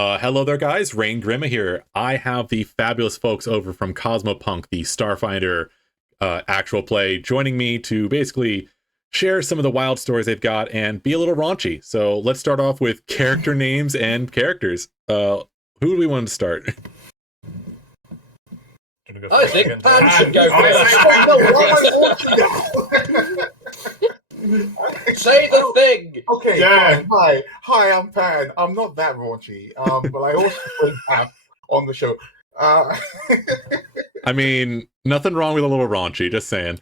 Hello there, guys. Rayne Grimma here. I have the fabulous folks over from Cosmopunk, the Starfinder actual play, joining me to basically share some of the wild stories they've got and be a little raunchy. So let's start off with character names and characters. Who do we want to start? I think Pan should go first. Say the thing. Okay, Yeah. fine. Hi, I'm Pan. I'm not that raunchy, but I also play Pan on the show. I mean, nothing wrong with a little raunchy, just saying.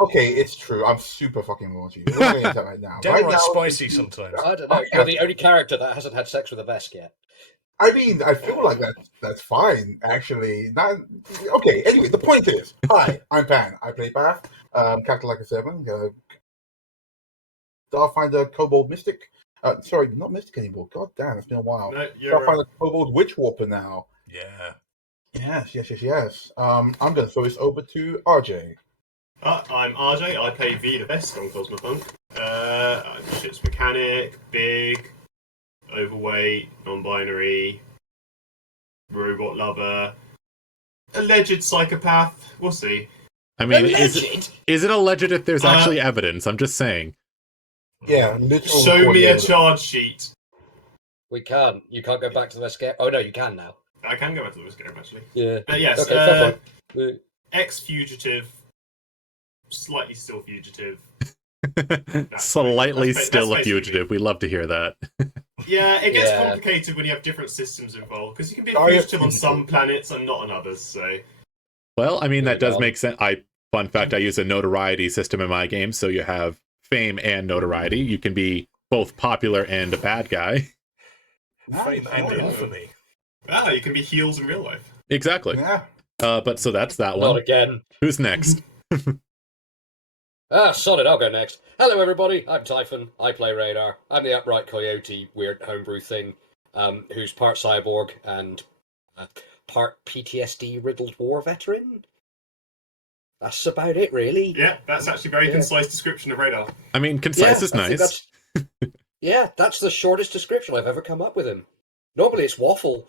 Okay, it's true. I'm super fucking raunchy. We're not into right now. Downright spicy sometimes. I don't know. You're the only character that hasn't had sex with a Vesk yet. I mean, I feel like that's fine, actually. Okay, anyway, the point is, hi, I'm Pan. I play Bath, character like a 7, Starfinder Kobold Mystic. Sorry, not Mystic anymore. God damn, it's been a while. No, you're Starfinder Kobold Witch Warper now. Yeah. Yes. I'm going to throw this over to RJ. I'm RJ. I play V the best on Cosmopunk. Ship's mechanic, big, overweight, non-binary, robot lover, alleged psychopath. We'll see. I mean, is it alleged if there's actually evidence? I'm just saying. Yeah, literal. Show me a charge sheet. We can't. You can't go back to the Vesk. Oh no, you can now. I can go back to the Whisker actually. Yeah. Yes. Okay, fair point. Ex-fugitive, slightly still fugitive. Slightly That's still a basically fugitive. We love to hear that. Yeah, it gets Yeah. complicated when you have different systems involved because you can be a Oh, yeah. fugitive on some planets and not on others. So Well, I mean, that does Yeah. make sense. Fun fact, I use a notoriety system in my game, so you have fame and notoriety. You can be both popular and a bad guy. fame and infamy. You can be heels in real life. Exactly. Yeah. But so that's that Not one. again. Who's next? Solid. I'll go next. Hello, everybody. I'm Typhon. I play Radar. I'm the upright coyote, weird homebrew thing, who's part cyborg and part PTSD-riddled war veteran. That's about it, really. Yeah, that's actually a very concise description of Radar. I mean, concise is I think nice. that's the shortest description I've ever come up with him. Normally it's waffle.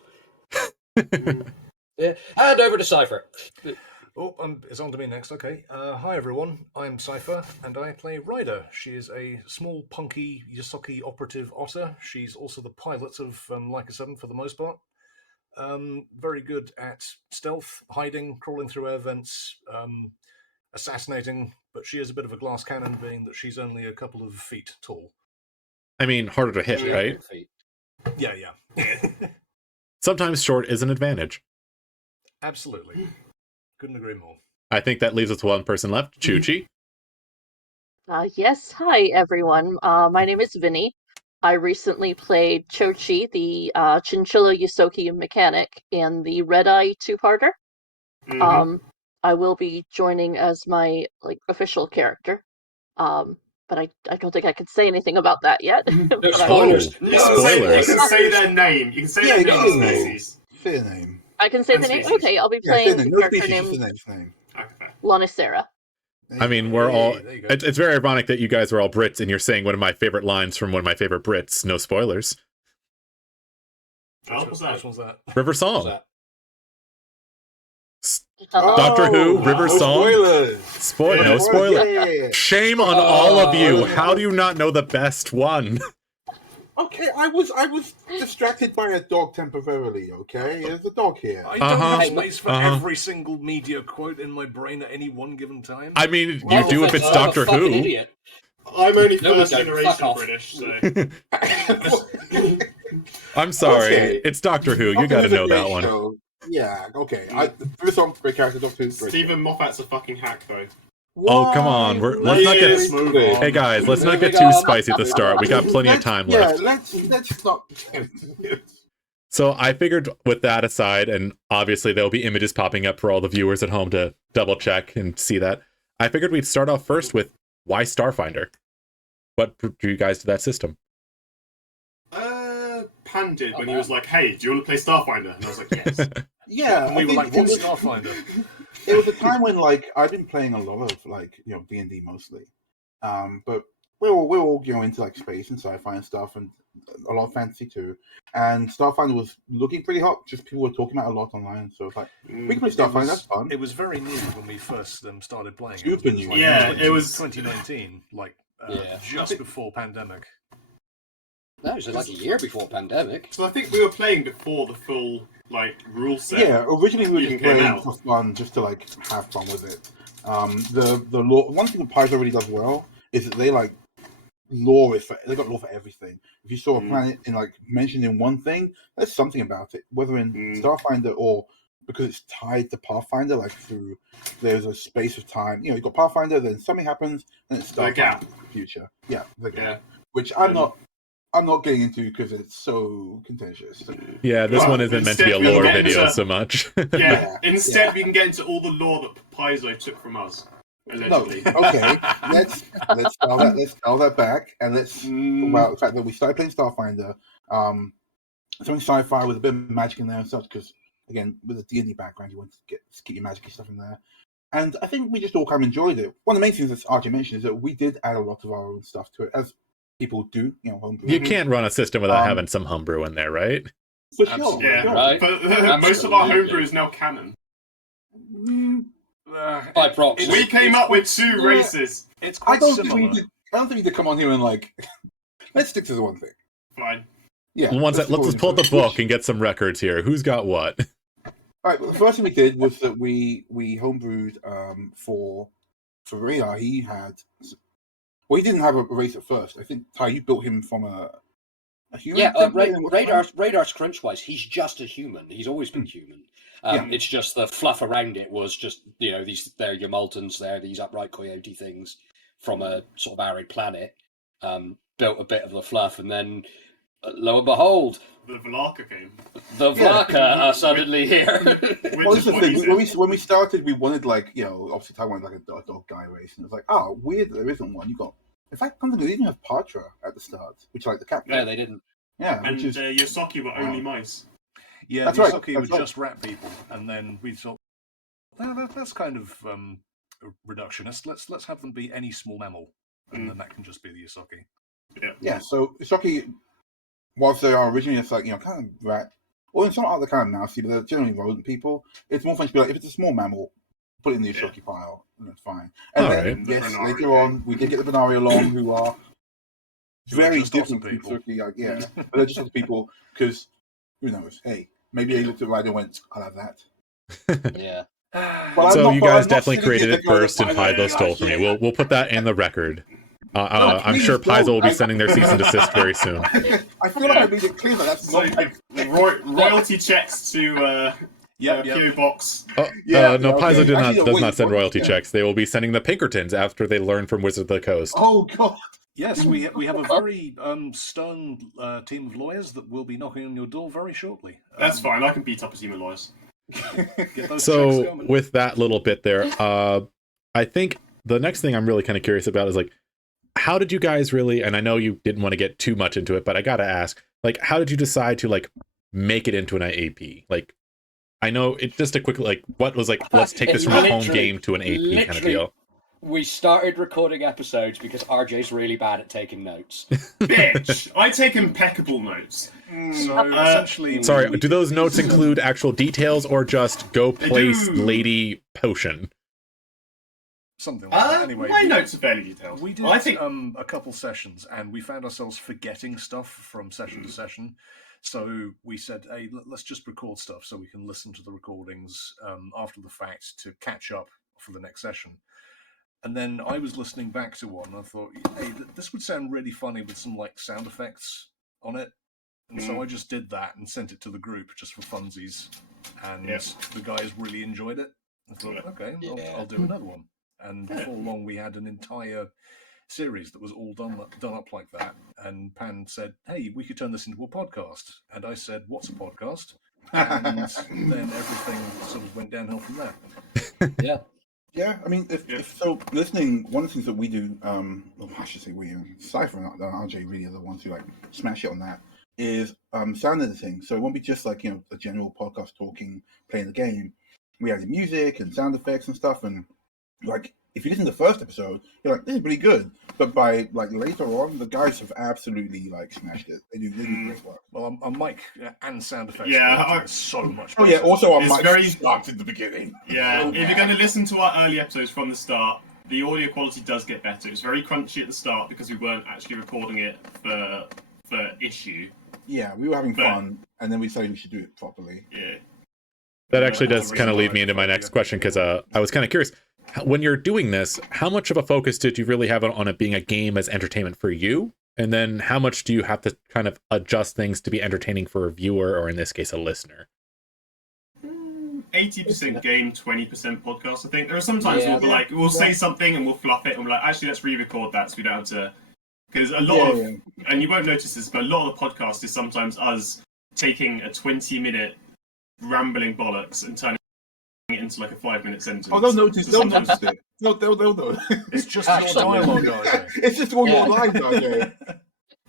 Yeah. And over to Cypher. It's on to me next. Okay. Hi, everyone. I'm Cypher, and I play Ryder. She is a small, punky Yosaki operative otter. She's also the pilot of Leica 7 for the most part. Very good at stealth, hiding, crawling through air vents, assassinating, but she is a bit of a glass cannon, being that she's only a couple of feet tall. I mean, harder to hit, right? Yeah. Sometimes short is an advantage. Absolutely. Couldn't agree more. I think that leaves us one person left. Chuchi. Yes, hi everyone. My name is Vinny. I recently played Chochi, the Chinchilla Yusoki mechanic, in the Red Eye two-parter. I will be joining as my official character. But I don't think I can say anything about that yet. No spoilers. You Spoilers. can say their name. You can say their name. Say the name. I can say the name? Species. Okay, I'll be Yeah, playing say the the name. No character species, named just the name. Okay. Lonicera. I mean, we're all... There you go. It's very ironic that you guys are all Brits and you're saying one of my favorite lines from one of my favorite Brits. No spoilers. What's that? Which one's that? River What's Song. that? Doctor Who, River Song. No spoiler. Yeah. Shame on all of you. How do you not know the best one? Okay, I was distracted by a dog temporarily. Okay, there's a dog here. I don't have Uh-huh. space for every single media quote in my brain at any one given time. I mean, you Well, do if it's I'm a Doctor fucking Who. Idiot. I'm only No, we first don't. generation Fuck off. British, so I'm sorry. Okay. It's Doctor Who. You gotta know that one. Show. Yeah, okay. First song, great character, Doctor Who's great. Stephen Moffat's a fucking hack, though. Oh, come on. Let's not Yes, get... move on. Hey, guys, let's not get too spicy at the start. We got plenty of time left. Let's not. So I figured with that aside, and obviously there'll be images popping up for all the viewers at home to double check and see that, I figured we'd start off first with why Starfinder? What drew you guys to that system? Pan did when he was like, "Hey, do you want to play Starfinder?" And I was like, "Yes." Yeah, And we I were think like, it what's was- Starfinder? It was a time when I've been playing a lot of D&D mostly, but we're all into like space and sci-fi and stuff, and a lot of fantasy too. And Starfinder was looking pretty hot. Just people were talking about it a lot online. So it's like we can play Starfinder. That's fun. It was very new when we first started playing. Super it. new. Like It was 2019, like before pandemic. No, it was like a year before pandemic. So I think we were playing before the full rule set. Yeah, originally we were just came playing out. for fun, just to like have fun with it. The lore. One thing that Paizo really does well is that they like lore is they got lore for everything. If you saw a planet in like mentioned in one thing, there's something about it. Whether in Starfinder or because it's tied to Pathfinder, like through there's a space of time. You know, you've got Pathfinder, then something happens, and it's Starfinder. The gap. Future. Yeah, the gap. Yeah. Which I'm not getting into because it's so contentious. Yeah, this one isn't meant to be a instead we lore get video into- so much. Yeah. Instead, we can get into all the lore that Paizo took from us, allegedly. No, okay, let's dial that back, and let's talk about the fact that we started playing Starfinder. Something sci-fi with a bit of magic in there and such, because again, with a D&D background, you want to keep your magic stuff in there. And I think we just all kind of enjoyed it. One of the main things that RJ mentioned is that we did add a lot of our own stuff to it, as people do, you know, homebrew. You can't run a system without having some homebrew in there, right? For sure. Yeah, sure. Right. but most of our homebrew is now canon. By proxy. We came up with two races. It's I quite don't think similar. I don't think we need to come on here and like. Let's stick to the one thing. Fine. Yeah. Let's just pull up the book and get some records here. Who's got what? All right. Well, the first thing we did was that we homebrewed for Rayne. He had. Well, he didn't have a race at first. I think Ty, you built him from a human. Yeah, template? Radar's crunch-wise, he's just a human. He's always been human. It's just the fluff around it was just, you know, they're your Moltons, they're these upright coyote things from a sort of arid planet. Built a bit of the fluff, and then lo and behold, The Valaka came. the Vlaka are suddenly here. Well, this is the thing. When we started, we wanted like, you know, obviously Ty wanted like a dog guy race, and it was like, oh, weird that there isn't one. You got, in fact, something they didn't have Patra at the start, which like the captain. No, they didn't. Yeah, And which is Yosaki were only mice. Yeah, That's the right, Yosaki that's were right. just rat people, and then we thought, that's kind of reductionist. Let's have them be any small mammal, and then that can just be the Yosaki. yeah. So Shoki, whilst they are originally it's like, you know, kind of rat, or in some other kind of mousey, but they're generally rodent people. It's more fun to be like, if it's a small mammal, put it in the Shoki pile, and that's fine. And then Alright. yes, The Venari later on we did get the Venari along, who are Who are very just awesome different from people. Shoki. Like, yeah, but they're just other people because who knows? Hey, maybe they looked at Ryder and went, "I'll have that." Yeah. Well, So you guys I'm not definitely sitting created here it first, and thinking, Paizo stole from you. We'll put that in the record. I'm please sure Paizo will be don't. sending their cease and desist very soon. I feel like I made it clear that that's So not. royalty checks to PO Box. Oh, Yeah, no, okay. Paizo Actually, does wait, not send what? royalty Yeah. checks. They will be sending the Pinkertons after they learn from Wizard of the Coast. Oh God! Yes, we have a very stern team of lawyers that will be knocking on your door very shortly. That's fine. I can beat up a team of lawyers. Get those checks So coming. with that little bit there, I think the next thing I'm really kind of curious about is like, how did you guys really, and I know you didn't want to get too much into it, but I gotta ask, like, how did you decide to like make it into an AP? Like, I know it just a quick like, what was like, let's take this from a home Literally- game to an AP kind of deal. We started recording episodes because RJ's really bad at taking notes. Bitch! I take impeccable notes. So essentially, Sorry, do those notes include actual details or just go They place do. lady potion? something like that. Anyway, My notes are fairly detailed. we did I think a couple sessions, and we found ourselves forgetting stuff from session to session. So we said, "Hey, let's just record stuff so we can listen to the recordings after the fact to catch up for the next session." And then I was listening back to one, and I thought, "Hey, this would sound really funny with some like sound effects on it." And so I just did that and sent it to the group just for funsies, and the guys really enjoyed it. I thought, okay, I'll do another one. And before long, we had an entire series that was all done up like that. And Pan said, "Hey, we could turn this into a podcast." And I said, "What's a podcast?" And then everything sort of went downhill from there. Yeah. Yeah, I mean, if so, listening. One of the things that we do, well, I should say we, Cypher and RJ really are the ones who like smash it on that. Is sound editing. So it won't be just like, you know, a general podcast talking, playing the game. We added music and sound effects and stuff, and like if you listen to the first episode, you're like, this is pretty good. But by like later on, the guys have absolutely like smashed it. They do great work. Well, our mic and sound effects Yeah, so much Oh better. yeah, also our It's mic very- sucked in the beginning. Yeah, So if you're bad. going to listen to our early episodes from the start, the audio quality does get better. It was very crunchy at the start because we weren't actually recording it for issue. Yeah, we were having But- fun, and then we decided we should do it properly. Yeah. That actually That's does a kind of reason lead me why into my I next prefer question, because I was kind of curious. When you're doing this, how much of a focus did you really have on it being a game as entertainment for you? And then how much do you have to kind of adjust things to be entertaining for a viewer, or in this case, a listener? 80% game, 20% podcast. I think there are sometimes Yeah. we'll say something and we'll fluff it, and we're like, actually, let's re-record that so we don't have to. Because a lot of, and you won't notice this, but a lot of the podcast is sometimes us taking a 20-minute rambling bollocks and turning it into like a 5-minute sentence. Oh, they'll notice. So They'll sometimes- notice it. They'll know. It's just your dialogue, RJ. It's just all Yeah. your lines, RJ.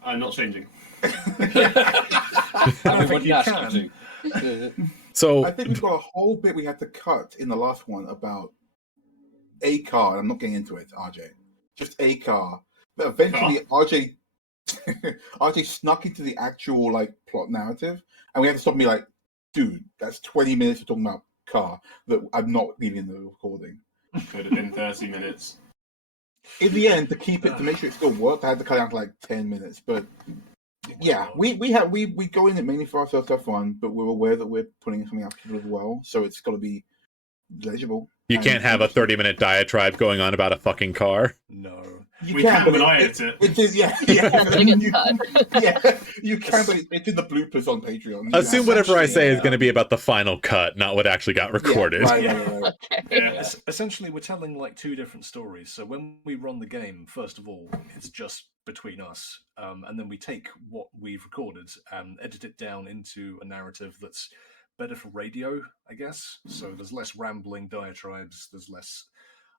I'm not changing. I think wouldn't you ask can. you to. So I think we've got a whole bit we had to cut in the last one about a car. And I'm not getting into it, RJ. Just a car. But eventually, RJ snuck into the actual like plot narrative, and we had to stop and be like, dude, that's 20 minutes of talking about car that I'm not leaving in the recording. Could have been 30 minutes. In the end, to keep it, to make sure it still worked, I had to cut out to like 10 minutes. But yeah, we go in it mainly for ourselves to have fun, but we're aware that we're putting something out for people as well, so it's got to be legible. you can't have a 30-minute diatribe going on about a fucking car. No. You We can, can, but but I edit it. It is, yeah. That's gonna get You- cut. yeah, you can, but it's in the bloopers on Patreon. Assume whatever I say is yeah. going to be about the final cut, not what actually got recorded. Right. Okay. Yeah. Essentially, we're telling like two different stories. So when we run the game, first of all, it's just between us, and then we take what we've recorded and edit it down into a narrative that's better for radio, I guess. So there's less rambling diatribes, there's less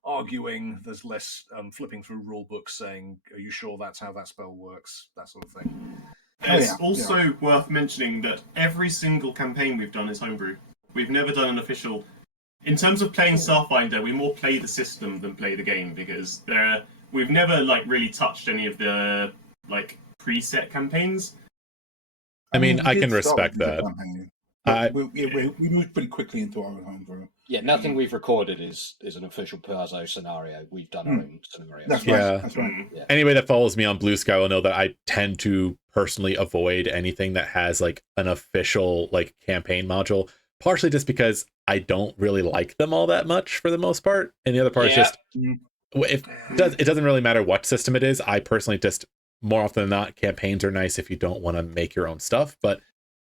arguing, there's less flipping through rule books saying, "Are you sure that's how that spell works?" That sort of thing. It's yeah, also worth mentioning that every single campaign we've done is homebrew. We've never done an official. In terms of playing Starfinder, we more play the system than play the game because we've never like really touched any of the like preset campaigns. I mean, I we can did start respect with the that. campaign, I- but we moved pretty quickly into our own homebrew. Yeah, nothing we've recorded is an official Pazzo scenario. We've done our own scenarios. That's Yeah. right. That's right. Mm. Anybody that follows me on Blue Sky will know that I tend to personally avoid anything that has like an official like campaign module, partially just because I don't really like them all that much for the most part, and the other part is Yeah. just it doesn't really matter what system it is. I personally just, more often than not, campaigns are nice if you don't want to make your own stuff. But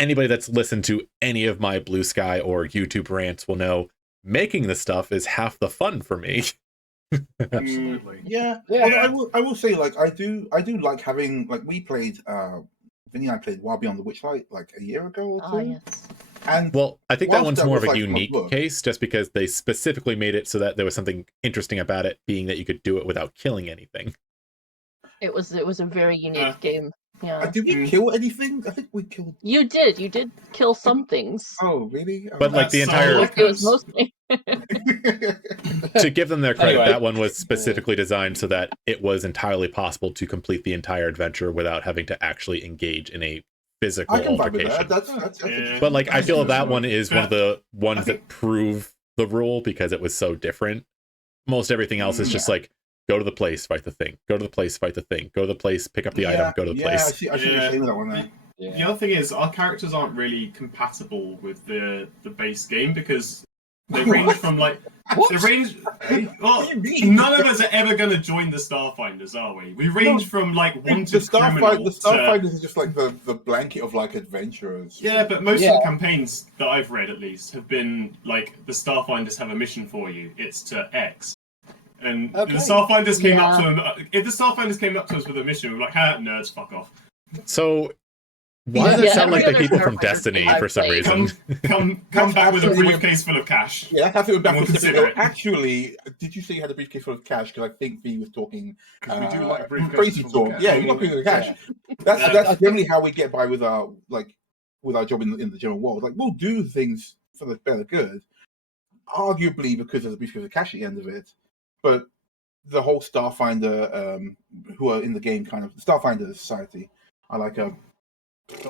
anybody that's listened to any of my Blue Sky or YouTube rants will know making the stuff is half the fun for me. Absolutely. Yeah. Yeah. Well, I will say, like, I do like having, like, we played, Vinny and I played Wild Beyond the Witchlight like a year ago or two. Ah, yes. And Well, I think that Whilst one's that more of was, a like, from a unique book. case, just because they specifically made it so that there was something interesting about it, being that you could do it without killing anything. It was a very unique game. Yeah. did we kill anything? I think we killed. You did kill some things. Oh, really? But like the That's entire, so- It was mostly to give them their credit, Anyway. that one was specifically designed so that it was entirely possible to complete the entire adventure without having to actually engage in a physical I can vibe with altercation. that. That's Yeah. But like, I feel that one one. is one of the ones that prove the rule because it was so different. Most everything else is just like, go to the place, fight the thing. Go to the place, fight the thing. Go to the place, pick up the item, go to the I place. see what you're saying with that one. There. The Yeah. other thing is, our characters aren't really compatible with the base game because they range from like they range. Well, What do you mean? none of us are ever going to join the Starfinders, are we? We range from like The wanted criminal to. Starfinders is just like the blanket of like adventurers. Yeah, but most of Yeah. the campaigns that I've read, at least, have been like the Starfinders have a mission for you. It's to X. And Okay. the Starfinders came up to Yeah. them. If the Starfinders came up to us with a mission, we're like, "Ha, nerds, fuck off! So why does it Yeah, sound like every the other people from Starfinder Destiny I've for some played. reason? Come That's back with a absolutely briefcase full of cash." Yeah, that's absolutely We'll backwards. consider it. Actually, did you say you had a briefcase full of cash? Because I think V was talking. Because we do like briefcases crazy full of talk. cash. Yeah, you got people with cash. That's generally how we get by with our job in the general world. Like, we'll do things for the better good, arguably because there's a briefcase of cash at the end of it. But the whole Starfinder, who are in the game, kind of Starfinder Society. I like So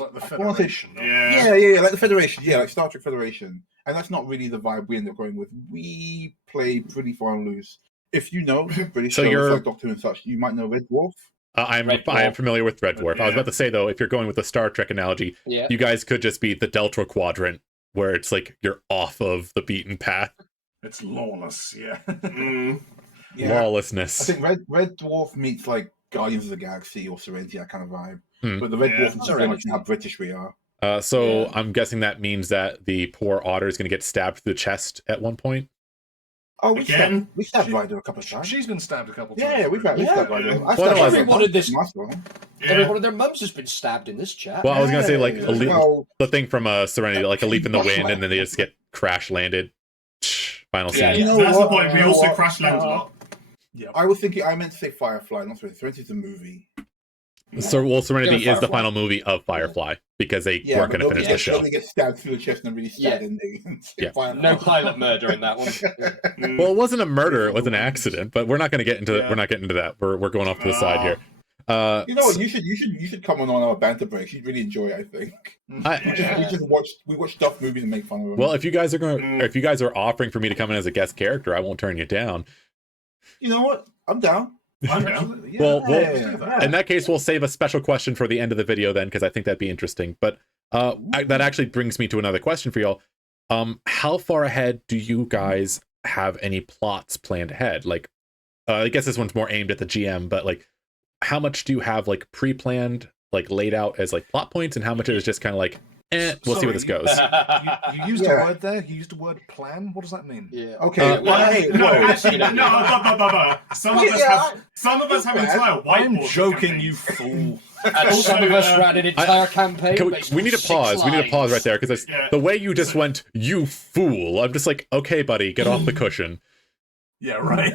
like the I wanna say- Federation. no? yeah, like the Federation, like Star Trek Federation, and that's not really the vibe we end up going with. We play pretty far and loose. If you know British So shows you're- like Doctor Who and such, you might know Red Dwarf. I am Red Dwarf. familiar with Red Dwarf. I was about to say though, if you're going with the Star Trek analogy, Yeah. you guys could just be the Delta Quadrant, where it's like you're off of the beaten path, It's lawless, yeah. Mm. Yeah, I lawlessness. think Red Dwarf meets like Guardians of the Galaxy or Serenity, that kind of vibe. Hmm. But the Red Yeah. Dwarf is very much how British we are. So Yeah. I'm guessing that means that the poor otter is going to get stabbed through the chest at one point. Oh, Again? we stabbed Ryder a couple of times. She's been stabbed a couple times. Yeah, we've Yeah. stabbed Ryder. I Well, stabbed no, Ryder everyone in this- once. Last one. Every Yeah. one of their mums has been stabbed in this chat. Well, I was going to say like Yeah, well, the thing from Serenity, like a leap in the Crash wind, and then they just get crash landed. Final Yeah, scene. You know So that's the what? point. We You know also what? crash land a lot. I was thinking, I meant to say Firefly, not Serenity. Serenity is a movie. So, well, Serenity Yeah, is the Firefly. final movie of Firefly because they Yeah, weren't going to finish the show. They get stabbed through the chest and a really sad ending. Yeah. Firefly. No pilot murder in that one. Mm. Well, it wasn't a murder; it was an accident. But we're not going to get into Yeah. we're not getting into that. We're going off to the side here. You know what? You should come on our banter breaks. You'd really enjoy it, I think. We watch stuff movies and make fun of them. Well, if you guys are offering for me to come in as a guest character, I won't turn you down. you know what? I'm down. I'm down. Absolutely, yeah. Well, Let's do that. In that case, we'll save a special question for the end of the video then, because I think that'd be interesting. But that actually brings me to another question for y'all. How far ahead do you guys have any plots planned ahead? Like, I guess this one's more aimed at the GM, but like, how much do you have like pre-planned, like laid out as like plot points, and how much is just kind of like, we'll see where this goes. You used Yeah. a word there. You used the word plan. What does that mean? Yeah. Okay. well, hey, No, whoa. actually, no. Some of us have entire I'm whiteboards. joking, you fool. And some of us ran an entire campaign. Can based we on need to 6 pause. We need to pause right lines. there because Yeah. the way you just went, you fool. I'm just like, okay, buddy, get off the cushion. Yeah, right.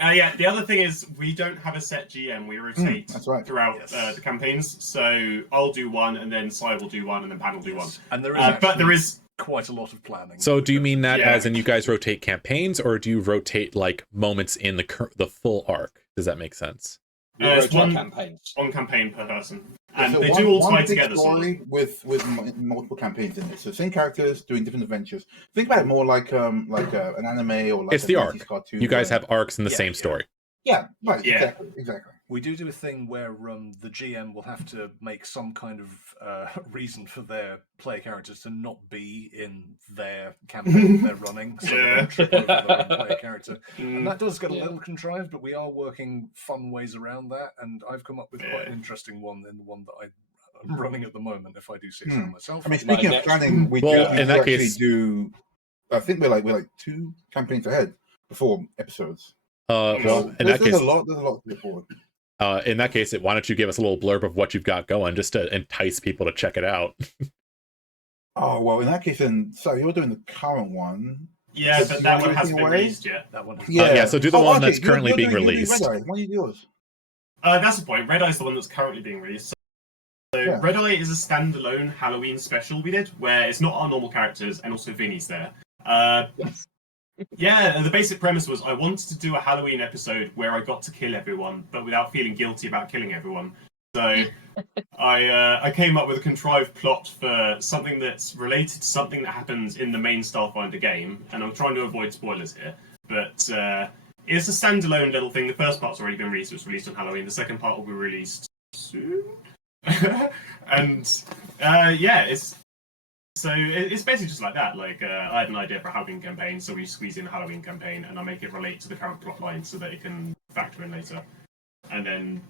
Yeah, the other thing is we don't have a set GM. We rotate that's right. throughout Yes. the campaigns. So I'll do one, and then Sai will do one, and then Pan will do one. And there is But there actually is quite a lot of planning. So do you mean that Yeah. as in you guys rotate campaigns, or do you rotate like moments in the full arc? Does that make sense? We it's rotate one- campaigns. one campaign per person, and So they one- do all one tie big together. Sort of. story with multiple campaigns in it. So same characters doing different adventures. Think about it more like an anime or like It's a the 90s arc. cartoon. You guys where- have arcs in the Yeah, same yeah. story. Yeah, right. Yeah. Exactly. We do a thing where the GM will have to make some kind of reason for their player characters to not be in their campaign they're running, so they Yeah. don't trip over their own player character. And Mm. that does get a Yeah. little contrived, but we are working fun ways around that, and I've come up with quite an Yeah. interesting one in the one that I'm running at the moment, if I do say so Hmm. myself. I mean, speaking of next- planning, we Well, do in that actually case- do. I think we're like 2 campaigns ahead before episodes. Well, in that There's case, a lot. There's a lot to look forward. why don't you give us a little blurb of what you've got going, just to entice people to check it out? Oh well, in that case, then so you're doing the current one. Yeah, Does but you that want one hasn't anything been away? released yet. That one. Yeah, so do the one that's currently being you're doing released. Red Eye. Why do you do yours? That's the point. Red Eye's the one that's currently being released. So Yeah. Red Eye is a standalone Halloween special we did, where it's not our normal characters, and also Vinny's there. Yeah, and the basic premise was I wanted to do a Halloween episode where I got to kill everyone, but without feeling guilty about killing everyone. So I came up with a contrived plot for something that's related to something that happens in the main Starfinder game, and I'm trying to avoid spoilers here. But it's a standalone little thing. The first part's already been released. It was released on Halloween. The second part will be released soon. And yeah, it's basically just like that. Like I had an idea for a Halloween campaign, so we squeeze in a Halloween campaign, and I make it relate to the current plot line so that it can factor in later. And then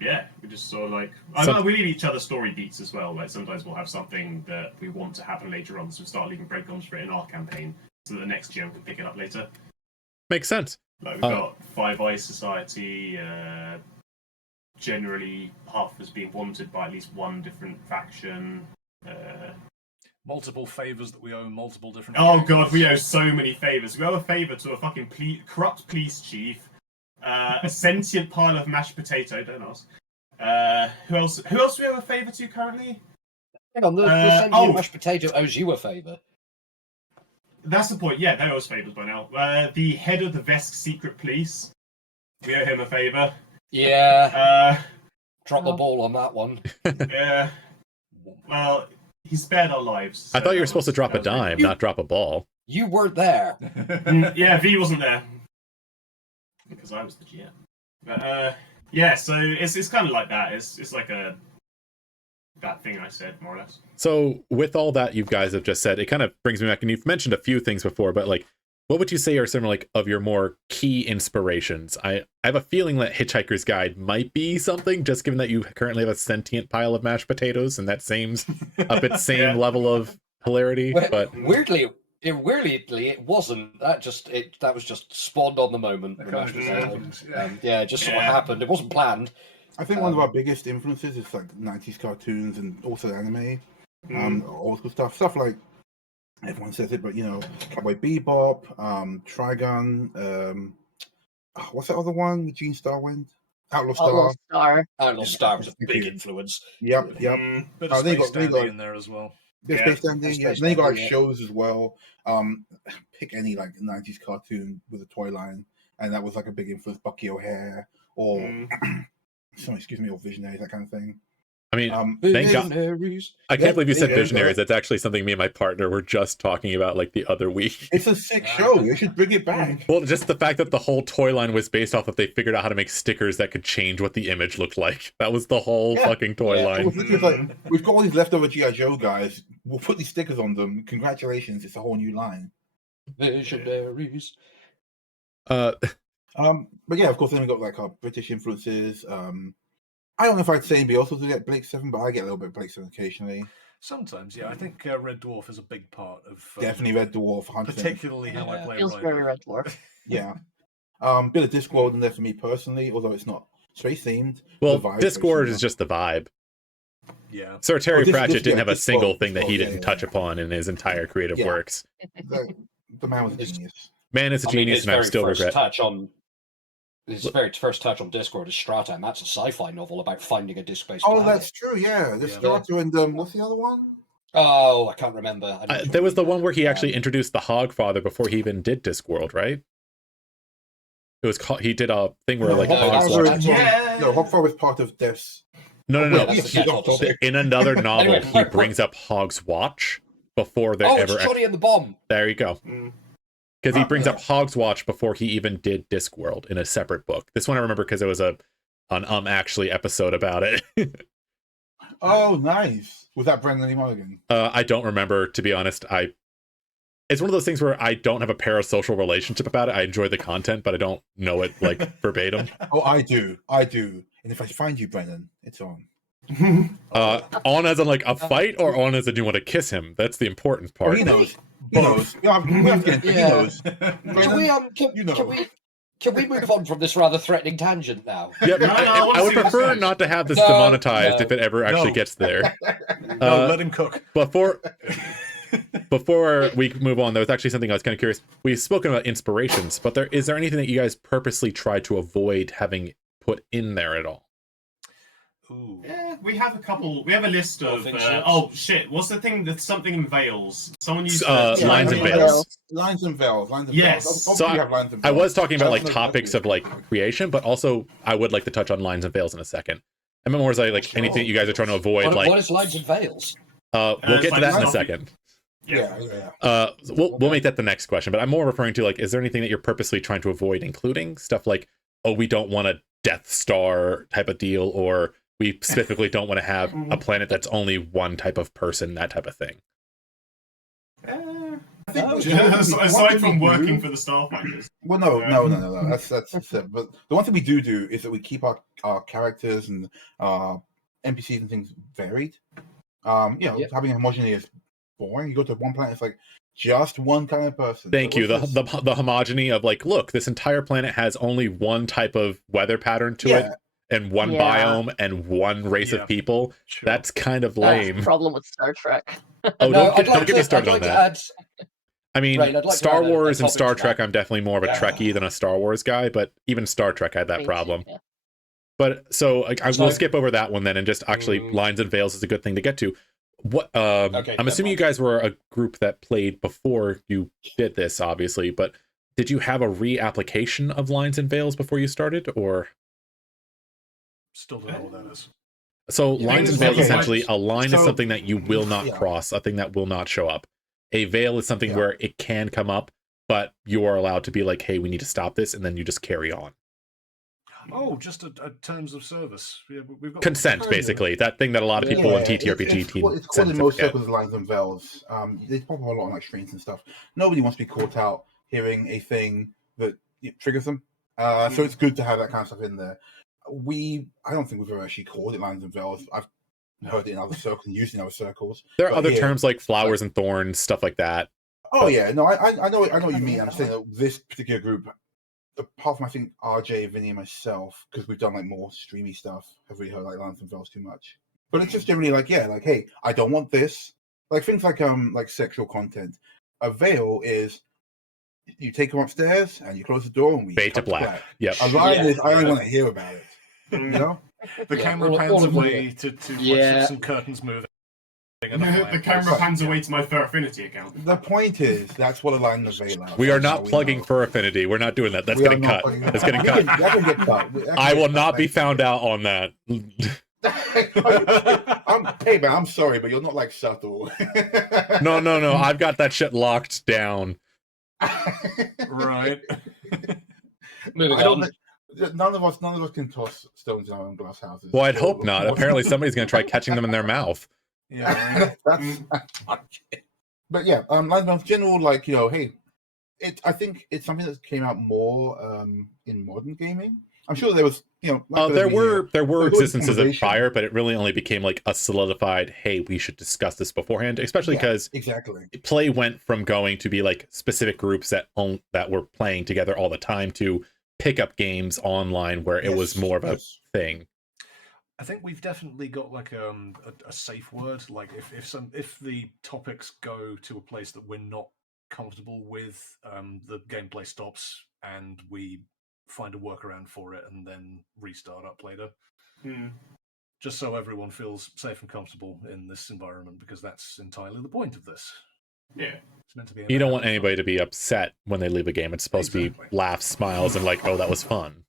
yeah, we just sort of like we leave each other story beats as well. Like sometimes we'll have something that we want to happen later on, so we start leaving breadcrumbs for it in our campaign, so that the next GM can pick it up later. Makes sense. Like we've got Five Eyes Society. Generally, half is being wanted by at least one different faction. Multiple favors that we owe multiple different. Oh god, characters. we owe so many favors. We owe a favor to a fucking corrupt police chief, a sentient pile of mashed potato. Don't ask. Who else? Who else do we owe a favor to currently? Hang on, the sentient mashed potato owes you a favour. That's the point. Yeah, they owe us favors by now. The head of the Vesk secret police. We owe him a favour. Yeah. Drop the ball on that one. Yeah. Well, he spared our lives. I thought you were supposed to drop a dime, not drop a ball. You weren't there. Yeah, V wasn't there because I was the GM. But yeah, so it's kind of like that. It's like that thing I said, more or less. So with all that you guys have just said, it kind of brings me back, and you've mentioned a few things before, but like, what would you say are some like of your more key inspirations? I have a feeling that Hitchhiker's Guide might be something, just given that you currently have a sentient pile of mashed potatoes, and that seems up its same level of hilarity. But weirdly, it wasn't. That was just spawned on the moment. That kind of just happened. Just sort of happened. It wasn't planned. I think one of our biggest influences is like 90s cartoons and also anime, old school stuff like, everyone says it, but you know, Cowboy Bebop, Trigun, what's that other one with Gene Starwind? Outlaw Star. Outlaw Star was a big influence. Yep. Bit of Space Dandy in there as well. Space Dandy, yeah. Then you got like shows as well. Pick any like 90s cartoon with a toy line, and that was like a big influence. Bucky O'Hare or or Visionaries, that kind of thing. I mean, thank God. I can't believe you said Visionaries. That's actually something me and my partner were just talking about like the other week. It's a sick show. You should bring it back. Well, just the fact that the whole toy line was based off of they figured out how to make stickers that could change what the image looked like. That was the whole fucking toy line. It's like, we've got all these leftover G.I. Joe guys. We'll put these stickers on them. Congratulations, it's a whole new line. Visionaries. But yeah, of course, then we got like our British influences. I don't know if I'd say anybody else will get Blake 7, but I get a little bit of Blake 7 occasionally. Sometimes, yeah. I think Red Dwarf is a big part of... definitely Red Dwarf, 100%. Particularly how I play Feels very Red Dwarf. Yeah. Bit of Discworld in there for me personally, although it's not space themed. Well, Discworld is just the vibe. Yeah. Sir Terry Pratchett didn't have a single thing that he didn't touch upon in his entire creative works. The man was a genius. Man is a genius, and I still regret. His very first touch on Discord is Strata, and that's a sci-fi novel about finding a disc-based planet. planet. That's true, yeah. The Strata and what's the other one? Oh, I can't remember. There was the one where he actually introduced the Hogfather before he even did Discworld, right? It was he did a thing where like Hogfather was part of this. No. In another novel, he brings up Hog's Watch before they're ever. It's Johnny and the Bomb. There you go. Because he brings up Hog's Watch before he even did Discworld in a separate book. This one I remember because it was an actually episode about it. Oh, nice. Was that Brendan Lee Mulligan? I don't remember, to be honest. It's one of those things where I don't have a parasocial relationship about it. I enjoy the content, but I don't know it like verbatim. Oh, I do. And if I find you, Brendan, it's on. On as in like a fight, or on as in you want to kiss him? That's the important part. He knows. He knows. He knows. Can we move on from this rather threatening tangent now? Yeah, I would prefer not to have this demonetized if it ever actually gets there. Let him cook. Before we move on, there was actually something I was kind of curious. We've spoken about inspirations, but is there anything that you guys purposely try to avoid having put in there at all? Ooh. Yeah, we have a couple. We have a list of. What's the thing that's something in veils? Someone used lines and veils. Lines and veils. Yes. So I was talking about like topics of like creation, but also I would like to touch on lines and veils in a second. I mean, more as like anything that you guys are trying to avoid. What is lines and veils? We'll get to that in a second. Yeah. We'll make that the next question, but I'm more referring to like, is there anything that you're purposely trying to avoid including? Stuff like, we don't want a Death Star type of deal, or we specifically don't want to have a planet that's only one type of person, that type of thing. Aside from working for the Starfinders. Well, no. That's but the one thing we do is that we keep our characters and NPCs and things varied. Having homogeneity is boring. You go to one planet, it's like just one kind of person. Thank you. The homogeny of like, look, this entire planet has only one type of weather pattern to it, and one biome and one race of people. Sure. That's kind of lame. That's the problem with Star Trek. Don't get me started on that. I mean, Star Wars and Star Trek, I'm definitely more of a Trekkie than a Star Wars guy, but even Star Trek had that problem. Yeah. But so I will skip over that one then, and just actually lines and veils is a good thing to get to. What I'm assuming you guys were a group that played before you did this, obviously, but did you have a reapplication of lines and veils before you started, or? Still don't know what that is. So lines and veils, okay. essentially, a line is So- something that you will not yeah. cross, a thing that will not show up. A veil is something Yeah. where it can come up, but you are allowed to be like, hey, we need to stop this, and then you just carry on. Oh, just a terms of service. Yeah, we've got Consent, Kind of. basically. That thing that a lot of people in TTRPG it's team called tend in to most forget. circles lines and veils. They pop up a lot on like streams and stuff. Nobody wants to be caught out hearing a thing that triggers them. So it's good to have that kind of stuff in there. I don't think we've ever actually called it lines and veils. I've heard it in other circles and used it in other circles. There are But other here- terms like flowers and thorns, stuff like that. Oh yeah, no, I know what you mean. I'm saying that this particular group, apart from I think RJ, Vinny, and myself, because we've done like more streamy stuff, have really heard like lines and veils too much. But it's just generally like, yeah, like, hey, I don't want this. Like things like sexual content. A veil is you take them upstairs and you close the door and we Fade to cut black. Yep. A line Yeah. is I don't want to hear about it. You know? The Yeah, camera all pans of them. away to Yeah. watch some curtains moving. and a The fireplace. camera pans away to my Fur Affinity account. The point is that's what a line and a veil are. We are That's how not we plugging know. for Affinity. We're not doing that. That's We are getting not cut. plugging- That's getting That cut. can get cut. That can I will get not cut. be found out on that. Hey man, I'm sorry, but you're not like subtle. No. I've got that shit locked down. Right. Moving I don't on. think- none of us can toss stones in our own glass houses. Well, I'd So- hope not. Apparently, somebody's going to try catching them in their mouth. Yeah. Right. But yeah, like general, like hey, I think it's something that came out more in modern gaming. I'm sure there was, like There were always existences of conversation. prior, but it really only became like a solidified, hey, we should discuss this beforehand, especially Yeah, because exactly. play went from going to be like specific groups that were playing together all the time to pick up games online where it was more of a thing. I think we've definitely got like a safe word. Like if the topics go to a place that we're not comfortable with, the gameplay stops and we find a workaround for it and then restart up later. Just so everyone feels safe and comfortable in this environment, because that's entirely the point of this. Yeah. It's meant to be. You don't want anybody to be upset when they leave a game. It's supposed to be laughs, smiles, and like, oh, that was fun.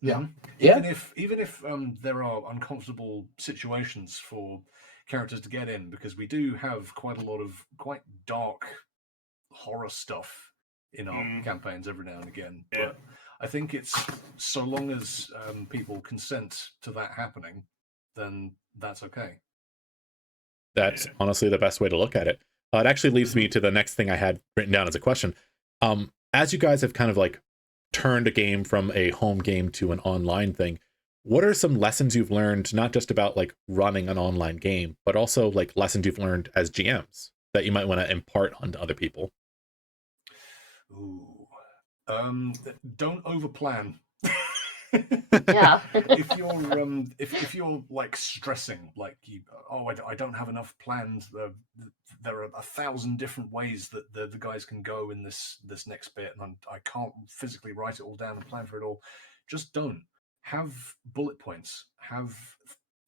Yeah. Yeah. Even if there are uncomfortable situations for characters to get in, because we do have quite a lot of quite dark horror stuff in our campaigns every now and again. Yeah. But I think it's so long as people consent to that happening, then that's okay. That's honestly the best way to look at it. It actually leads me to the next thing I had written down as a question. As you guys have kind of like turned a game from a home game to an online thing, what are some lessons you've learned, not just about like running an online game, but also like lessons you've learned as GMs that you might want to impart onto other people? Ooh. Don't overplan. Yeah. if you're like stressing, like I don't have enough planned. There are 1,000 different ways that the guys can go in this next bit, and I can't physically write it all down and plan for it all. Just don't. Have bullet points. Have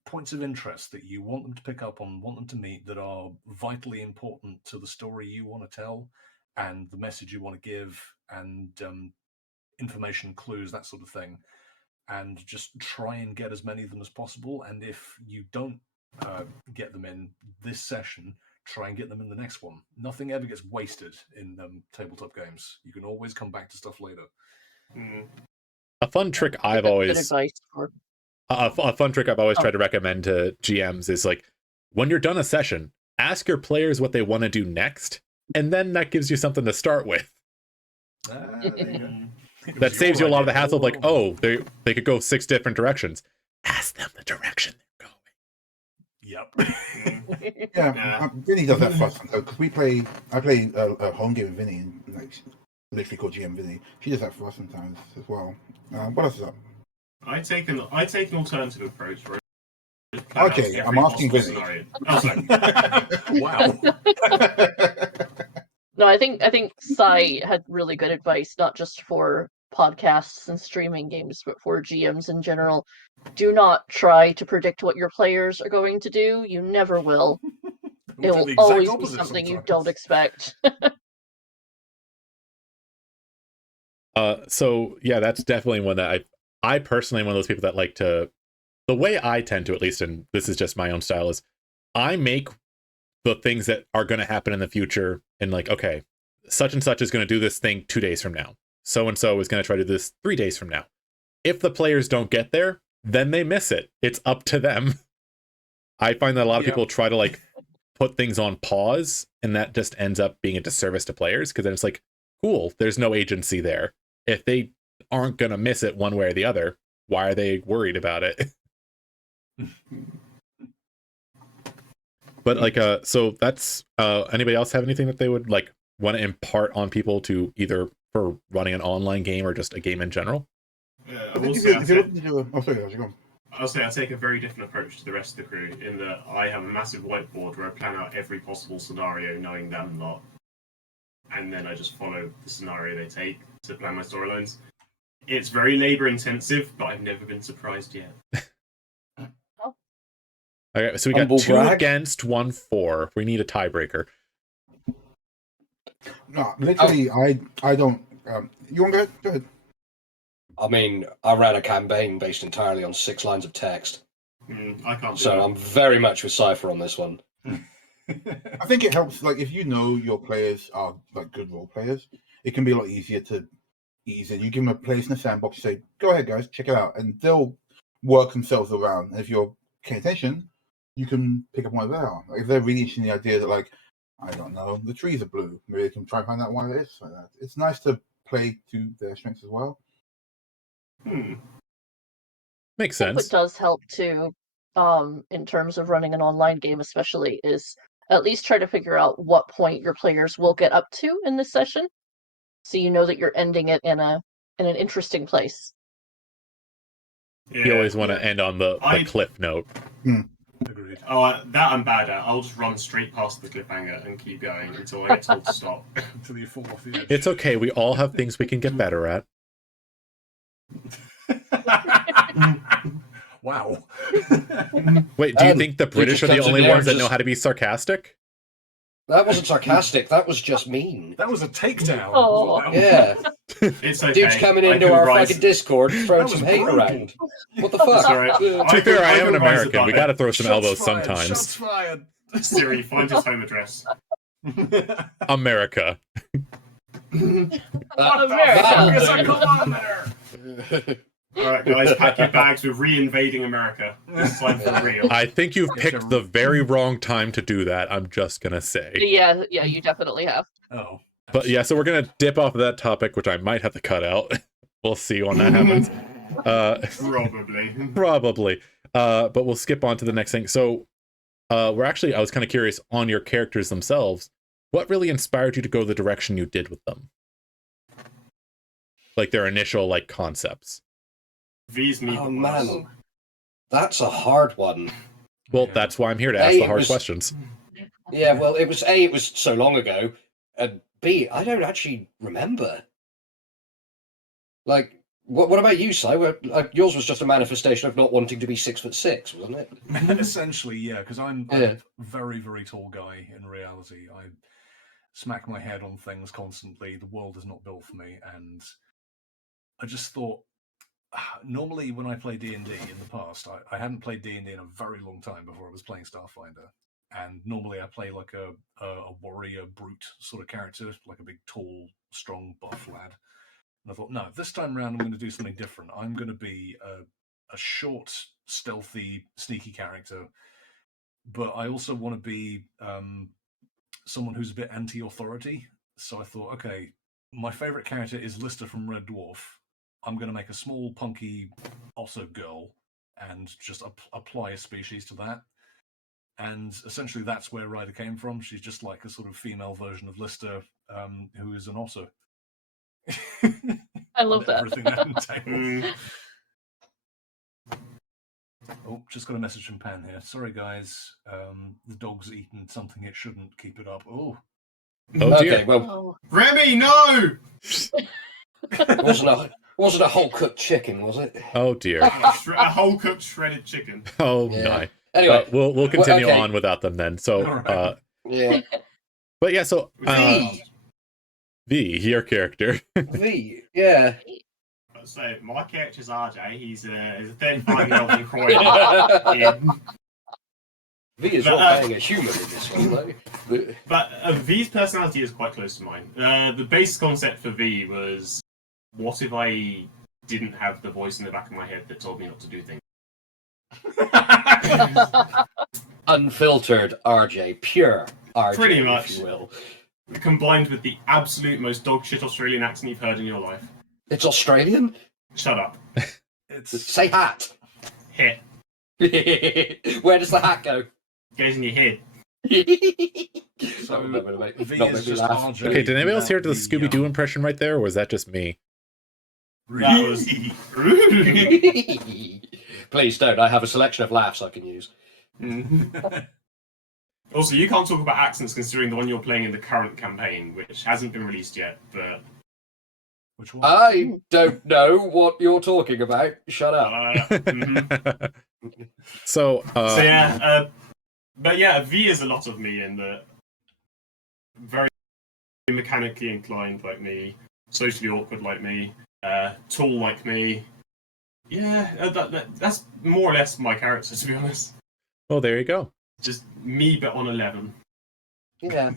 points of interest that you want them to pick up on, want them to meet, that are vitally important to the story you want to tell and the message you want to give, and information clues, that sort of thing. And just try and get as many of them as possible. And if you don't get them in this session, try and get them in the next one. Nothing ever gets wasted in tabletop games. You can always come back to stuff later. A fun trick I've Good always advice for a fun trick I've always tried to recommend to GMs is like, when you're done a session, ask your players what they want to do next, and then that gives you something to start with. There you go. That saves you a lot of the hassle of like, oh, they could go 6 different directions. Ask them the direction they're going. Yep. Yeah, Vinny does that for us because I play a home game with Vinny, and like literally called GM Vinny. She does that for us sometimes as well. What else is up? I take an alternative approach. Where Okay, I'm asking Vinny. Oh, sorry. Wow. No, I think Sai had really good advice, not just for podcasts and streaming games, but for GMs in general. Do not try to predict what your players are going to do. You never will. It We'll will do the exact always be opposite something you sometimes. don't expect. So yeah, that's definitely one that I personally am one of those people that like to, the way I tend to, at least, and this is just my own style, is I make the things that are going to happen in the future and like, okay, such and such is going to do this thing 2 days from now. So and so is going to try to do this 3 days from now. If the players don't get there, then they miss it. It's up to them. I find that a lot of people try to like put things on pause, and that just ends up being a disservice to players, because then it's like, cool, there's no agency there. If they aren't going to miss it one way or the other, why are they worried about it? But like, so that's, anybody else have anything that they would like want to impart on people to either for running an online game or just a game in general? I think if you're looking to do a... Oh, sorry, go on. I'll say I take a very different approach to the rest of the crew in that I have a massive whiteboard where I plan out every possible scenario, knowing them lot, and then I just follow the scenario they take to plan my storylines. It's very labor intensive, but I've never been surprised yet. Okay, so we got Humble 2 brag. against, 1 for. We need a tiebreaker. No, literally, I don't... you want to go ahead? Go ahead. I mean, I ran a campaign based entirely on 6 lines of text, I can't do so that. I'm very much with Cypher on this one. I think it helps, like, if you know your players are, like, good role players, it can be a lot easier to ease in. You give them a place in the sandbox, you say, go ahead, guys, check it out, and they'll work themselves around. And if you're paying attention, you can pick up why they are. Like, if they're really interested in the idea that, like, I don't know, the trees are blue, maybe they can try and find out why it is like that. It's nice to play to their strengths as well. Makes I think what sense. does help too, in terms of running an online game especially, is at least try to figure out what point your players will get up to in this session, so you know that you're ending it in an interesting place. You always want to end on the cliff note. Agreed. Oh, that I'm bad at. I'll just run straight past the cliffhanger and keep going until I get told to stop. Until you fall off the edge. It's okay. We all have things we can get better at. Wow. Wait, do you think the British are the comes in only there ones that just- know how to be sarcastic? That wasn't sarcastic, that was just mean. That was a takedown. Oh. Yeah. It's okay. Dude's coming I into can our rise- fucking Discord, throwing That was some hate brutal. around. What the fuck? Sorry. To be fair, I am an can rise American. above We it. got to throw some elbows Shots fired, sometimes. Shots fired. Siri, find his home address. America. Not America. Yes, I come on there. Alright, guys, pack your bags. We're re-invading America. This time for real. I think you've picked the very wrong time to do that. I'm just going to say. Yeah, you definitely have. Oh. But yeah, so we're going to dip off of that topic, which I might have to cut out. We'll see when that happens. Probably. But we'll skip on to the next thing. So I was kind of curious on your characters themselves. What really inspired you to go the direction you did with them? Like their initial like concepts. V's meatballs. Oh man, that's a hard one. Well, that's why I'm here to ask the hard questions. Yeah, well, it was so long ago, and B, I don't actually remember. Like, what about you, Si? Yours was just a manifestation of not wanting to be 6'6", wasn't it? Essentially, yeah, because I'm Yeah. a very, very tall guy in reality. I smack my head on things constantly. The world is not built for me, and I just thought, normally when I play D&D in the past, I hadn't played D&D in a very long time before I was playing Starfinder, and normally I play like a warrior brute sort of character, like a big, tall, strong, buff lad. And I thought, no, this time around I'm going to do something different. I'm going to be a short, stealthy, sneaky character, but I also want to be someone who's a bit anti-authority. So I thought, okay, my favorite character is Lister from Red Dwarf. I'm going to make a small, punky otter girl and just apply a species to that. And essentially that's where Ryder came from. She's just like a sort of female version of Lister, who is an otter. I love that. Everything that entails. Oh, just got a message from Pan here. Sorry, guys. The dog's eaten something it shouldn't. Keep it up. Oh. Oh dear. Okay, well, Oh. Remy, no! wasn't a whole cooked chicken, was it? Oh dear. A whole cooked shredded chicken. Oh Yeah. my. Anyway, We'll continue okay. on without them then. So All right. yeah. but yeah, so V, V, your character. V, yeah. So my character's RJ. He's a 35-year-old Croydon. V is not playing a human in this one, though. But V's personality is quite close to mine. The base concept for V was, what if I didn't have the voice in the back of my head that told me not to do things? Unfiltered RJ, pure RJ, Pretty much. if you will. Combined with the absolute most dogshit Australian accent you've heard in your life. It's Australian? Shut up. Say hat. Hit. Where does the hat go? Goes in your head. So Not make V me is just laugh. RJ. Okay, did anybody else hear the without Scooby-Doo impression right there, or was that just me? That was Please don't. I have a selection of laughs I can use. Also, you can't talk about accents considering the one you're playing in the current campaign, which hasn't been released yet, but... Which one? I don't know what you're talking about. Shut up. So yeah, but yeah, V is a lot of me in the very mechanically inclined like me, socially awkward like me, tall like me. Yeah, that's more or less my character, to be honest. well, there you go. Just me, but on 11. Yeah.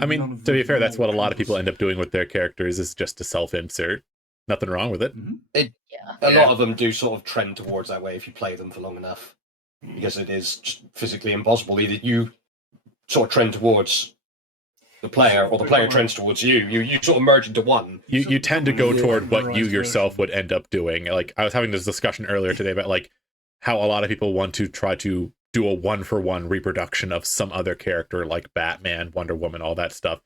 I mean, to be fair, that's what a lot of people end up doing with their characters, is just to self-insert. Nothing wrong with it. A lot of them do sort of trend towards that way if you play them for long enough. Because it is just physically impossible. Either you sort of trend towards the player, or the player trends towards you. You sort of merge into one. You tend to go toward what you yourself would end up doing. Like, I was having this discussion earlier today about like how a lot of people want to try to do a one-for-one reproduction of some other character, like Batman, Wonder Woman, all that stuff.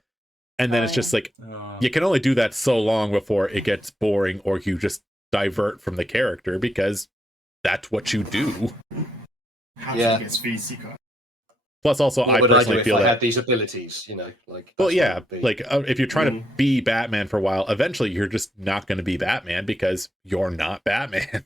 And then it's just like, you can only do that so long before it gets boring, or you just divert from the character, because that's what you do. How do you get VC? Plus, also, What I would I do personally if feel I that... had these abilities? You know, like. Well, that's yeah, what it'd be. like if you're trying to be Batman for a while, eventually you're just not going to be Batman, because you're not Batman.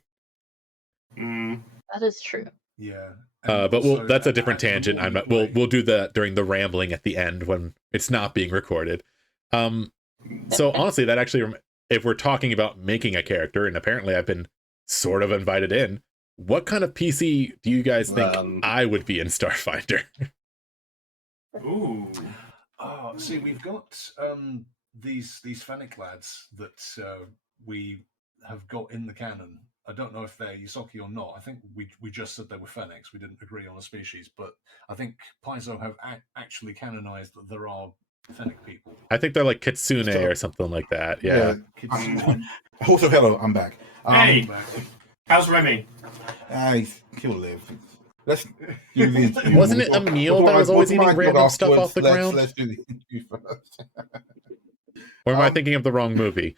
That is true. Yeah. But that's a different tangent. We'll do that during the rambling at the end when it's not being recorded. So honestly, that actually, if we're talking about making a character, and apparently I've been sort of invited in, what kind of PC do you guys think I would be in Starfinder? Ooh. Oh, see, we've got these Fennec lads that we have got in the canon. I don't know if they're Yusoki or not. I think we just said they were Fennecs. We didn't agree on a species, but I think Paizo have actually canonized that there are Fennec people. I think they're like Kitsune or something like that. Yeah. Also, hello, I'm back. Hey, how's Remy? He'll live. Let's do the interview. Wasn't it Emil that was always eating random stuff off the ground? Let's do the interview first. Or am I thinking of the wrong movie?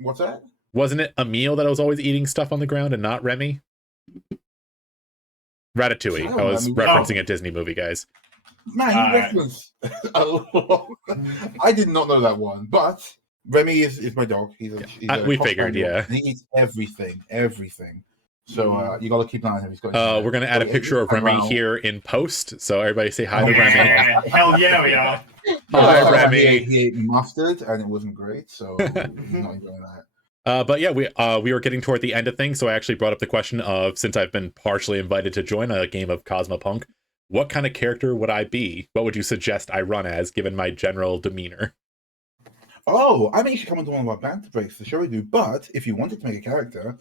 What's that? Wasn't it Emil that was always eating stuff on the ground and not Remy? Ratatouille. I was referencing a Disney movie, guys. Man, you reference a lot. I did not know that one, but Remy is my dog. He's we figured, yeah. And he eats everything. So you got to keep an eye on him. He's got we're going to add a picture of Remy here in post, so everybody say hi to Remy. Hell yeah, we are. Hi, Remy. He ate mustard, and it wasn't great, so he's not enjoying that. But yeah, we were getting toward the end of things, so I actually brought up the question of, since I've been partially invited to join a game of Cosmopunk, what kind of character would I be? What would you suggest I run as, given my general demeanor? Oh, I mean, you should come into one of our banter breaks. The show we do. But if you wanted to make a character,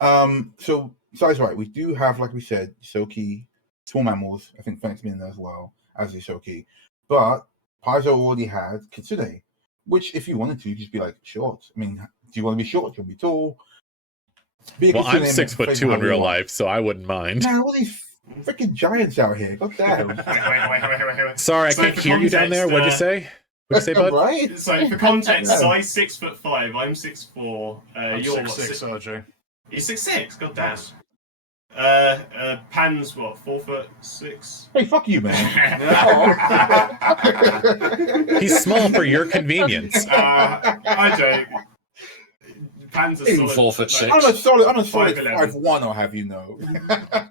so Sai's right. We do have, like we said, Yusoki, small mammals. I think Fennec's been in there as well as Yusoki. But Paizo already had Kitsune, which if you wanted to, you'd just be like short. I mean, do you want to be short? Do you want to be tall? Well, I'm 6'2" in real life, so I wouldn't mind. Man, all these freaking giants out here. God damn. Wait. Sorry, I So can't for hear you down there. context, What'd you say? What'd you say, bud? Right? So for context, Yeah. Sai's 6'5", I'm 6'4". I'm You're 6'6", RJ. You're 6'6". God damn. Pan's what? 4'6". Hey, fuck you, man. He's small for your convenience. I joke. Pan's a Even solid 4'6". I'm a solid 5'11". 5'1", I'll have you know.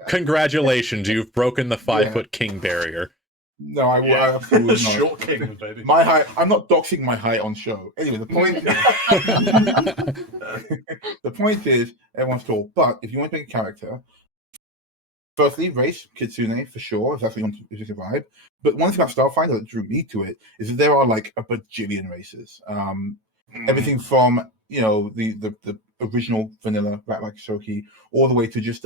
Congratulations, you've broken the 5-foot king barrier. No, I Yeah. absolutely not. Short king, baby. My height. I'm not doxing my height on show. Anyway, the point. The point is, everyone's tall. But if you want to make a character, firstly, race Kitsune for sure. If that's what you want to vibe. But one thing about Starfinder that drew me to it is that there are like a bajillion races. Everything from the original vanilla Rat Like Shoki all the way to just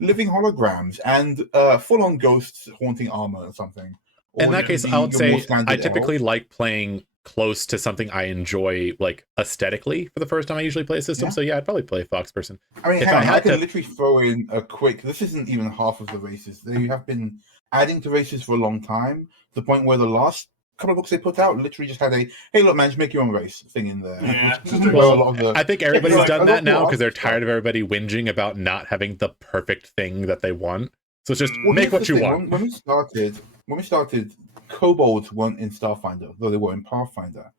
living holograms and full-on ghosts haunting armor or something. Or In that it case, could be I would your more say standard I typically elf. like playing close to something I enjoy, like aesthetically, for the first time I usually play a system. Yeah. So yeah, I'd probably play Fox Person. I mean, If hang I on, I had can to- literally throw in a quick. This isn't even half of the races. They have been adding to races for a long time. To the point where the last couple of books they put out literally just had a "Hey, look, man, just make your own race" thing in there. Yeah. Which is where Well, a lot of the I think everybody's like, done I that don't know, now because they're I- tired of everybody whinging about not having the perfect thing that they want. So it's just Well, make here's what the you thing, want. When we started, kobolds weren't in Starfinder, though they were in Pathfinder.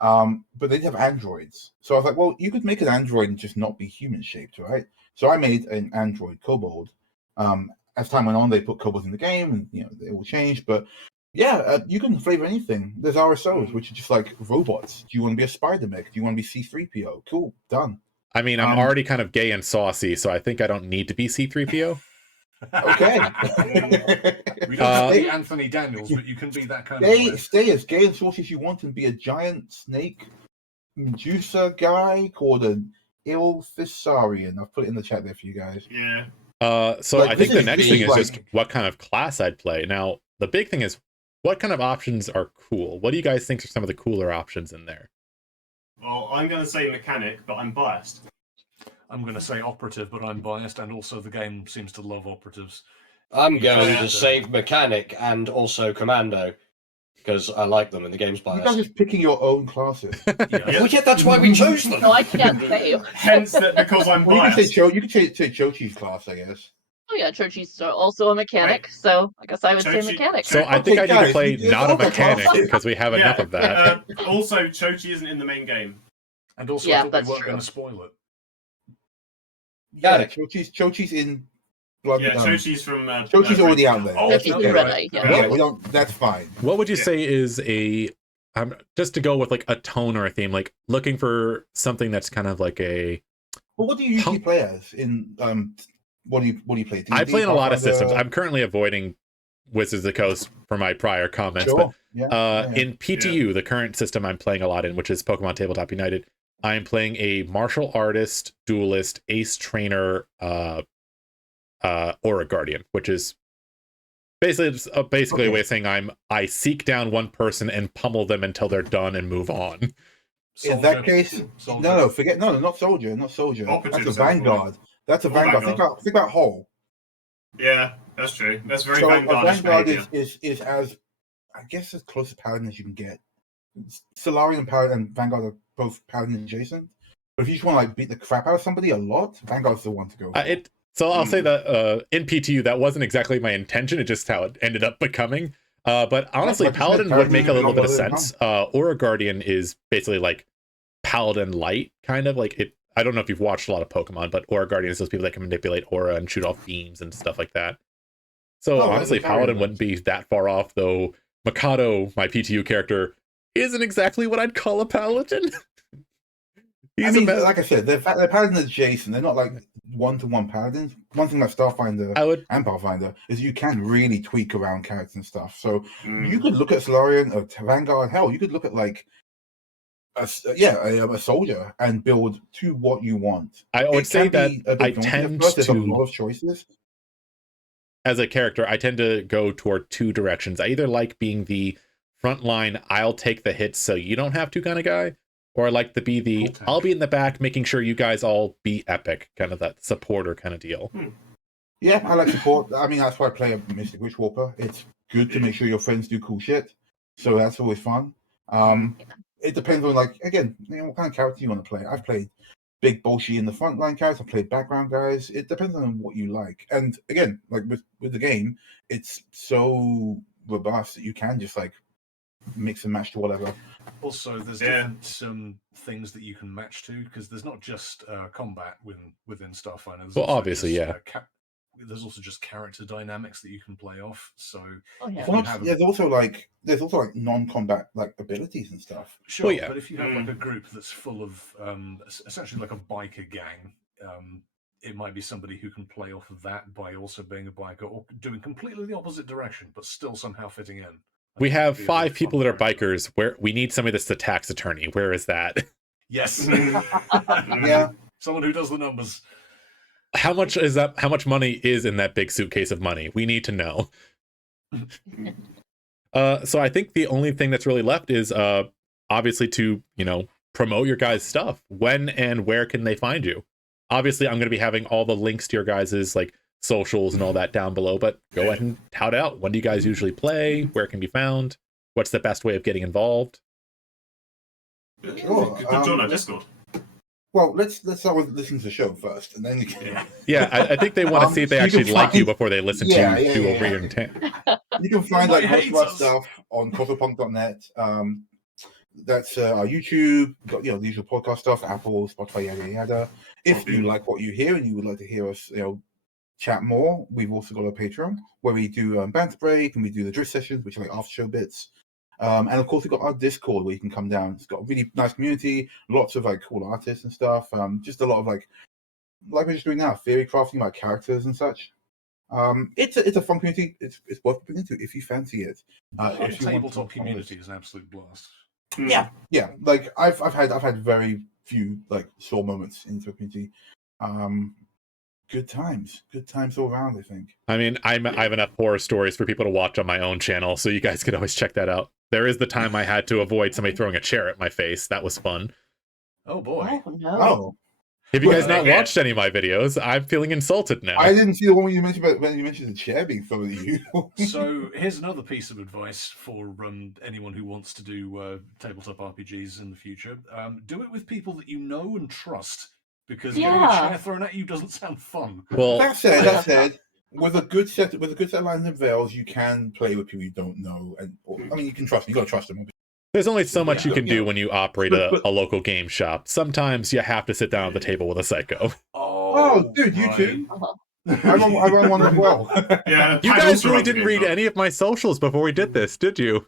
But they did have androids. So I was like, well, you could make an android and just not be human shaped, right? So I made an android kobold. As time went on, they put kobolds in the game, and they all changed. But yeah, you can flavor anything. There's RSOs, which are just like robots. Do you want to be a spider mech? Do you want to be C-3PO? Cool, done. I mean, I'm already kind of gay and saucy, so I think I don't need to be C-3PO. Okay. We don't be Anthony Daniels, but you can be that kind of player. Stay as gay and saucy as you want and be a giant snake Medusa guy called an Ilfisarian. I've put it in the chat there for you guys. Yeah. So Like, I think the next this thing is is like- just what kind of class I'd play. Now, the big thing is what kind of options are cool? What do you guys think are some of the cooler options in there? Well, I'm going to say mechanic, but I'm biased. I'm going to say operative, but I'm biased, and also the game seems to love operatives. I'm going Yeah. to save mechanic and also commando because I like them and the game's You guys are biased. just picking your own classes. Yeah. Well, yeah, that's why we chose them. No, I can't say. Hence that because I'm Well, biased. you can say Chochi's class, I guess. Oh yeah, Chochi's also a mechanic, so I guess I would say Chochi- mechanic. So I Okay, think I need to guys, play it's not a all the mechanic classes. because we have enough of that. Also, Chochi isn't in the main game. And also, Yeah, I thought we that's weren't true. going to spoil it. Yeah, Yeah. Chochi's in Blood. Yeah, Chochi's from. Chochi's already out there. Oh, If he's okay. in Red Eye, yeah. Yeah, we don't. That's fine. What would you Yeah. say is a just to go with like a tone or a theme, like looking for something that's kind of like a Well, what do you usually play as in what do you play? I D&D, play in a lot of Pathfinder? systems. I'm currently avoiding Wizards of the Coast for my prior comments, Sure. Yeah, but yeah. in PTU, the current system I'm playing a lot in, which is Pokemon Tabletop United, I'm playing a martial artist, duelist, ace trainer, Aura Guardian, which is basically a way of saying I seek down one person and pummel them until they're done and move on. In that case, forget not soldier. Operative That's a sounds vanguard. That's a Or vanguard. vanguard. Think about Hull. Yeah, that's true. That's very So a vanguardish vanguard behavior. is as I guess as close to paladin as you can get. Solarian and Paladin and Vanguard are both paladin adjacent. But if you just want to like beat the crap out of somebody a lot, Vanguard's the one to go. So I'll say that in PTU that wasn't exactly my intention. It's just how it ended up becoming. But honestly, like you said, Paladin would make a little bit of Paladin sense. Aura Guardian is basically like Paladin light, kind of like it. I don't know if you've watched a lot of Pokemon, but Aura Guardian is those people that can manipulate aura and shoot off beams and stuff like that. So honestly, Paladin wouldn't be that far off, though. Mikado, my PTU character, isn't exactly what I'd call a Paladin. Like I said, they're paladin adjacent. They're not like one-to-one paladins. One thing that Starfinder and Pathfinder is you can really tweak around characters and stuff. So you could look at Solarian or Vanguard. Hell, you could look at like a soldier and build to what you want. I would say that I daunting at tend first. There's a to, lot of choices. as a character, I tend to go toward two directions. I either like being the frontline, I'll take the hits so you don't have to kind of guy, or I like to be the I'll be in the back making sure you guys all be epic, kind of that supporter kind of deal. Yeah, I like support. I mean, that's why I play a Mystic Witch Warper. It's good to make sure your friends do cool shit. So that's always fun. It depends on, like, again, what kind of character you want to play. I've played big bullshit in the frontline characters. I've played background guys. It depends on what you like. And again, like with the game, it's so robust that you can just like mix and match to whatever. Also, there's different things that you can match to, because there's not just combat within Starfinder. There's Well, also obviously, just, there's also just character dynamics that you can play off. So Oh, yeah. if you Plus, have there's also like non-combat like abilities and stuff. sure, yeah. but if you have like a group that's full of essentially like a biker gang, it might be somebody who can play off of that by also being a biker or doing completely the opposite direction, but still somehow fitting in. We have It'd be a really 5 people fun that are character. bikers. Where we need somebody that's the tax attorney. Where is that? Yes. Yeah. Someone who does the numbers. How much is that? How much money is in that big suitcase of money? We need to know. So I think the only thing that's really left is obviously to, promote your guys' stuff. When and where can they find you? Obviously, I'm going to be having all the links to your guys' like socials and all that down below, but go ahead and tout out. When do you guys usually play? Where can be found? What's the best way of getting involved? Sure. Join our Discord. Well, let's start with listening to the show first, and then you can. Yeah, I think they want to see if they you can actually like you find- before they listen Yeah, to yeah, do yeah, over yeah. your intent. You can find like Nobody most of our hates us. stuff on cosmopunk.net. That's our YouTube. We've got the usual podcast stuff, Apple, Spotify, yada yada. If you like what you hear and you would like to hear us, chat more, we've also got a Patreon where we do banter break and we do the drift sessions, which are like after show bits. And of course, we've got our Discord where you can come down. It's got a really nice community, lots of like cool artists and stuff. Just a lot of like we're just doing now, theory crafting about characters and such. It's a fun community. It's worth looking into if you fancy it. The If you want to tabletop follow community us. is an absolute blast. Yeah. Like I've had very few like sore moments in the community. Good times all around. I think. I mean, I have enough horror stories for people to watch on my own channel, so you guys could always check that out. There is the time I had to avoid somebody throwing a chair at my face. That was fun. Oh boy. Oh, no. Oh, Have you guys Well, not watched any of my videos? I'm feeling insulted now. I didn't see the one when you mentioned the chair being thrown at you. So here's another piece of advice for anyone who wants to do tabletop RPGs in the future. Do it with people that you know and trust, because getting a Yeah. chair thrown at you doesn't sound fun. Well, That said, with a good set of lines and veils, you can play with people you don't know, and you can trust. You got to trust them. there's only so much you can do Yeah. when you operate a local game shop. Sometimes you have to sit down at the table with a psycho. Oh, dude, you right. too. Uh-huh. I run one as well. Yeah, You I've guys also really run didn't games read up. any of my socials before we did this, did you?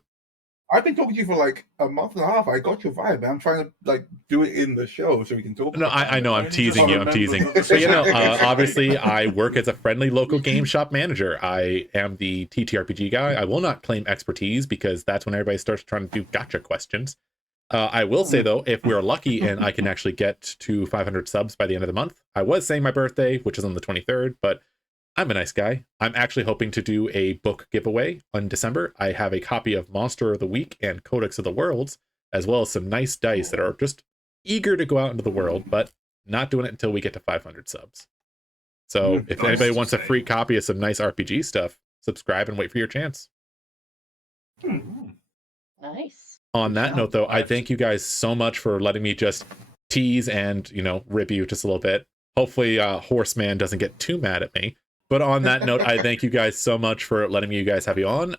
I've been talking to you for like a month and a half. I got your vibe, man. I'm trying to like do it in the show so we can talk. No, about I it. know I'm Only teasing just you. I'm remembered teasing. that this But was obviously, I work as a friendly local game shop manager. I am the TTRPG guy. I will not claim expertise because that's when everybody starts trying to do gotcha questions. I will say though, if we're lucky and I can actually get to 500 subs by the end of the month, I was saying my birthday, which is on the 23rd, but I'm a nice guy. I'm actually hoping to do a book giveaway in December. I have a copy of Monster of the Week and Codex of the Worlds, as well as some nice dice that are just eager to go out into the world, but not doing it until we get to 500 subs. So if nice anybody to wants a say. free copy of some nice RPG stuff, subscribe and wait for your chance. Nice. On that Yeah. note, though, I thank you guys so much for letting me just tease and, rib you just a little bit. Hopefully, Horseman doesn't get too mad at me. But on that note, I thank you guys so much for letting me you guys have you on.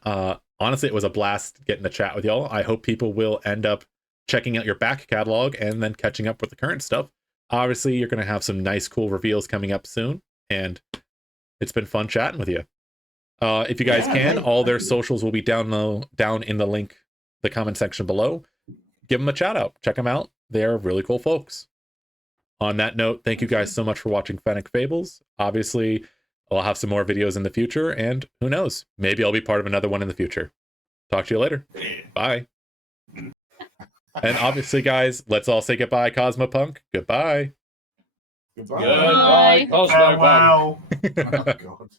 Honestly, it was a blast getting to chat with y'all. I hope people will end up checking out your back catalog and then catching up with the current stuff. Obviously, you're going to have some nice, cool reveals coming up soon. And it's been fun chatting with you. If you guys can, all their socials will be down in the link, the comment section below. Give them a shout out. Check them out. They're really cool folks. On that note, thank you guys so much for watching Fennec Fables. Obviously, I'll have some more videos in the future, and who knows, maybe I'll be part of another one in the future. Talk to you later. Bye. And obviously, guys, let's all say goodbye, Cosmopunk. Goodbye. Goodbye. Goodbye, Cosmopunk. Wow. Oh, God.